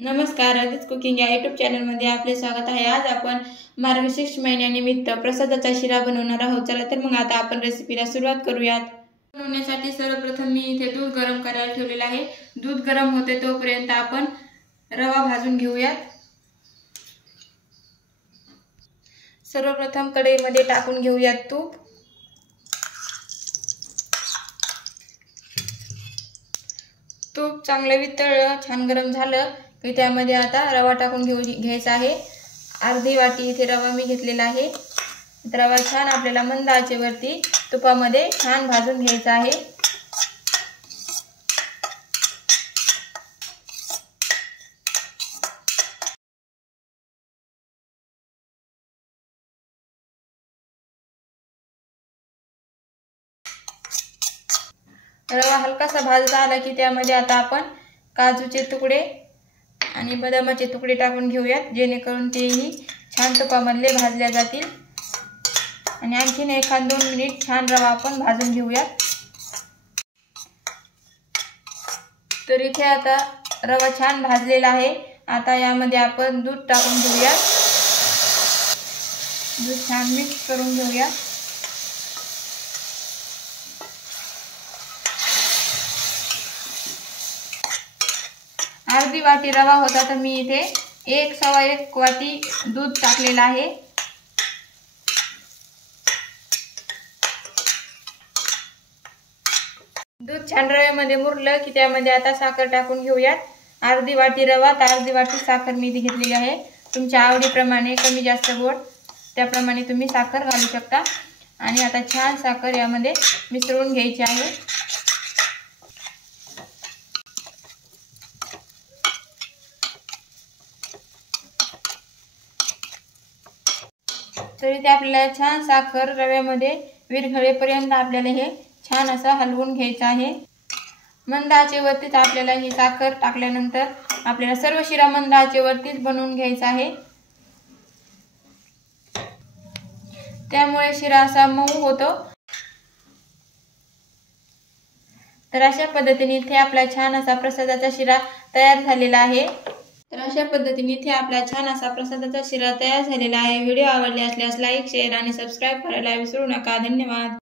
नमस्कार, आदित्य कुकिंग या यूट्यूब चॅनलमध्ये आपले स्वागत आहे। आज आपण मार्गशीर्ष महिन्यानिमित्त प्रसादाचा शिरा बनवणार आहोत। चला तर मग आता आपण रेसिपीला सुरुवात करूयात। बनवण्यासाठी सर्वप्रथम मी इथे दूध गरम करायला ठेवलेले आहे। दूध गरम होते तोपर्यंत आपण रवा भाजून घेऊयात। सर्वप्रथम कढईमध्ये टाकून घेऊयात तूप। तूप चांगले वितळलं, छान गरम झालं की त्यामध्ये आता रवा टाकून घ्यायचा आहे। अर्धी वाटी इथे रवा मी घेतलेला आहे। रवा छान आपल्याला मंद आचेवरती तुपामध्ये छान भाजून घ्यायचा आहे। रवा हलकासा भाजत आला की त्यामध्ये आता आपण काजूचे तुकडे आणि बदामाचे तुकडे टाकून घेऊयात, जेणेकरून तेही छान तुपामध्ये भाजल्या जातील। आणि आणखीन 1-2 मिनिट छान रवा आपण भाजून घेऊयात। तर इथे आता रवा छान भाजलेला आहे। आता यामध्ये आपण दूध टाकून घेऊयात। दूध छान मिक्स करून घेऊयात। अर्धी वाटी रवा होता तर मी इथे 1-1.25 वाटी दूध टाकलेला आहे। दूध छान रव्यामध्ये मुरलं की त्यामध्ये आता साखर टाकून घेऊयात। अर्धी वाटी रवा तर अर्धी वाटी साखर मी इथे घेतलेली आहे। तुमच्या आवडीप्रमाणे कमी जास्त गोड त्याप्रमाणे तुम्ही साखर घालू शकता। आणि आता छान साखर यामध्ये मिसळून घ्यायची आहे। तर इथे आपल्याला छान साखर रव्यामध्ये विरघळेपर्यंत आपल्याला हे छान असं हलवून घ्यायचं आहे। मंद आचेवरतीच आपल्याला ही साखर टाकल्यानंतर आपल्याला सर्व शिरा मंद आचेवरतीच बनवून घ्यायचा आहे। त्यामुळे शिरा असा मऊ होतो। तर अशा पद्धतीने इथे आपला छान असा प्रसादाचा शिरा तयार झालेला आहे। तर अशा पद्धतीने इथे आपला छान असा प्रसादाचा शिरा तयार झालेला आहे। व्हिडिओ आवडले असल्यास लाईक, शेअर आणि सबस्क्राइब करायला विसरू नका। धन्यवाद।